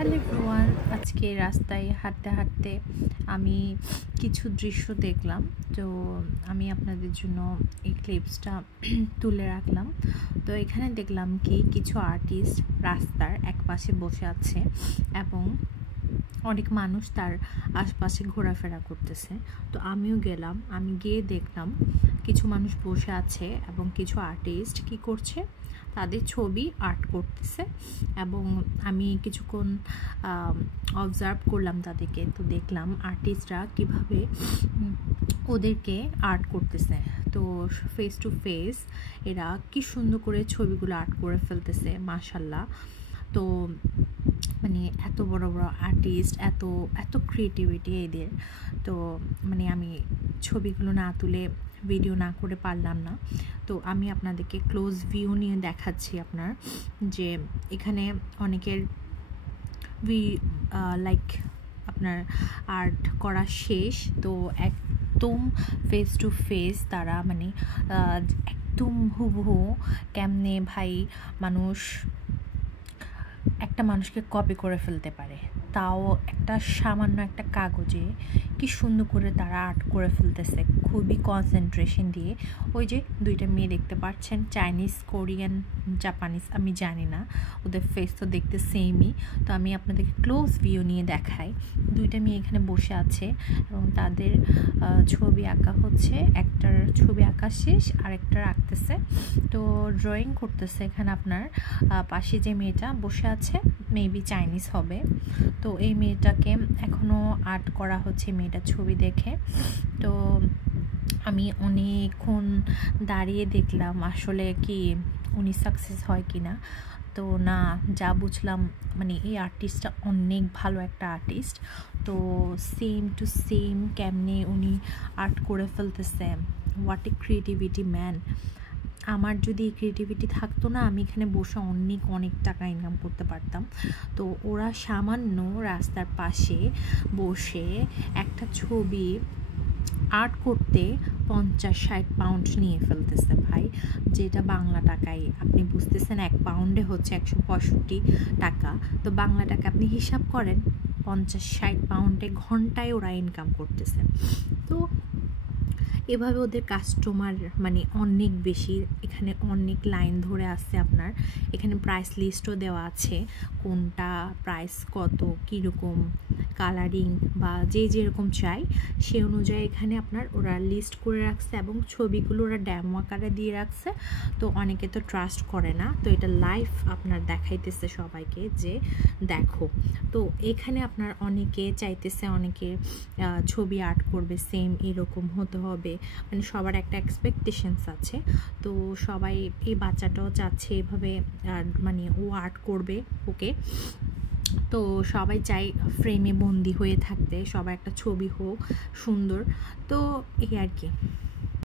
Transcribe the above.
Hello everyone, আজকে রাস্তায় হাঁটতে হাঁটতে আমি কিছু দৃশ্য দেখলাম। তো আমি আপনাদের জন্য এই ক্লিপসটা তুলে রাখলাম। তো এখানে দেখলাম কি কিছু আর্টিস্ট রাস্তার এক পাশে বসে আছে এবং অনেক মানুষ তার আশপাশে ঘোরাফেরা করতেছে। তো আমিও গেলাম, আমি গিয়ে দেখলাম কিছু মানুষ বসে আছে এবং কিছু আর্টিস্ট কি করছে, তাদের ছবি আর্ট করতেছে এবং আমি কিছুক্ষণ অবজার্ভ করলাম তাদেরকে। তো দেখলাম আর্টিস্টরা কিভাবে ওদেরকে আর্ট করতেছে। তো ফেস টু ফেস এরা কি সুন্দর করে ছবিগুলো আর্ট করে ফেলতেছে, মাশাল্লাহ। তো মানে এত বড় বড় আর্টিস্ট, এত এত ক্রিয়েটিভিটি এদের। তো মানে আমি ছবিগুলো না তুলে ভিডিও না করে পারলাম না। তো আমি আপনাদেরকে ক্লোজ ভিউ নিয়ে দেখাচ্ছি আপনার, যে এখানে অনেকের লাইক আপনার আর্ট করা শেষ। তো একদম ফেস টু ফেস তারা মানে একদম হুবহু কেমনে ভাই মানুষ একটা মানুষকে কপি করে ফেলতে পারে, তাও একটা সামান্য একটা কাগজে কি সুন্দর করে তারা আর্ট করে ফেলতেছে, খুবই কনসেন্ট্রেশন দিয়ে। ওই যে দুইটা মেয়ে দেখতে পাচ্ছেন, চাইনিজ, কোরিয়ান, জাপানিজ, আমি জানি না, ওদের ফেস তো দেখতে সেমই। তো আমি আপনাদেরকে ক্লোজ ভিউ নিয়ে দেখাই। দুইটা মেয়ে এখানে বসে আছে এবং তাদের ছবি আঁকা হচ্ছে। একটার ছবি আঁকা শেষ, আরেকটার আঁকতেছে। তো ড্রয়িং করতেছে এখানে আপনার পাশে যে মেয়েটা বসে আছে, মেবি চাইনিজ হবে। তো এই মেয়েটাকে এখনও আর্ট করা হচ্ছে, মেয়েটার ছবি দেখে। তো আমি অনেকক্ষণ দাঁড়িয়ে দেখলাম আসলে কি উনি সাকসেস হয় কি না। তো না, যা বুঝলাম মানে এই আর্টিস্টটা অনেক ভালো একটা আর্টিস্ট। তো সেম টু সেম কেমনে উনি আর্ট করে ফেলতেছে, হোয়াট এ ক্রিয়েটিভিটি ম্যান। আমার যদি এই ক্রিয়েটিভিটি থাকতো না, আমি এখানে বসে অনেক অনেক টাকা ইনকাম করতে পারতাম। তো ওরা সামান্য রাস্তার পাশে বসে একটা ছবি আর্ট করতে 50-60 পাউন্ড নিয়ে ফেলতেছে ভাই, যেটা বাংলা টাকায় আপনি বুঝতেছেন 1 পাউন্ডে হচ্ছে 165 টাকা। তো বাংলা টাকা আপনি হিসাব করেন, 50-60 পাউন্ডে ঘন্টায় ওরা ইনকাম করতেছে। তো এভাবে ওদের কাস্টমার মানে অনেক বেশি, এখানে অনেক লাইন ধরে আসছে আপনার। এখানে প্রাইস লিস্টও দেওয়া আছে, কোনটা প্রাইস কত, কীরকম কালারিং বা যে যেরকম চাই সে অনুযায়ী এখানে আপনার ওরা লিস্ট করে রাখছে এবং ছবিগুলো ওরা ডেমো আকারে দিয়ে রাখছে। তো অনেকে তো ট্রাস্ট করে না, তো এটা লাইভ আপনার দেখাইতেছে সবাইকে যে দেখো। তো এখানে আপনার অনেকে চাইতেছে, অনেকে ছবি আর্ট করবে সেম এরকম হতে হবে, মানে সবার একটা এক্সপেকটেশনস আছে। তো সবাই, এই বাচ্চাটাও চাচ্ছে এভাবে মানে ও আর্ট করবে ওকে। তো সবাই চাই ফ্রেমে বন্দি হয়ে থাকতে, সবার একটা ছবি হোক সুন্দর। তো এই আর কি।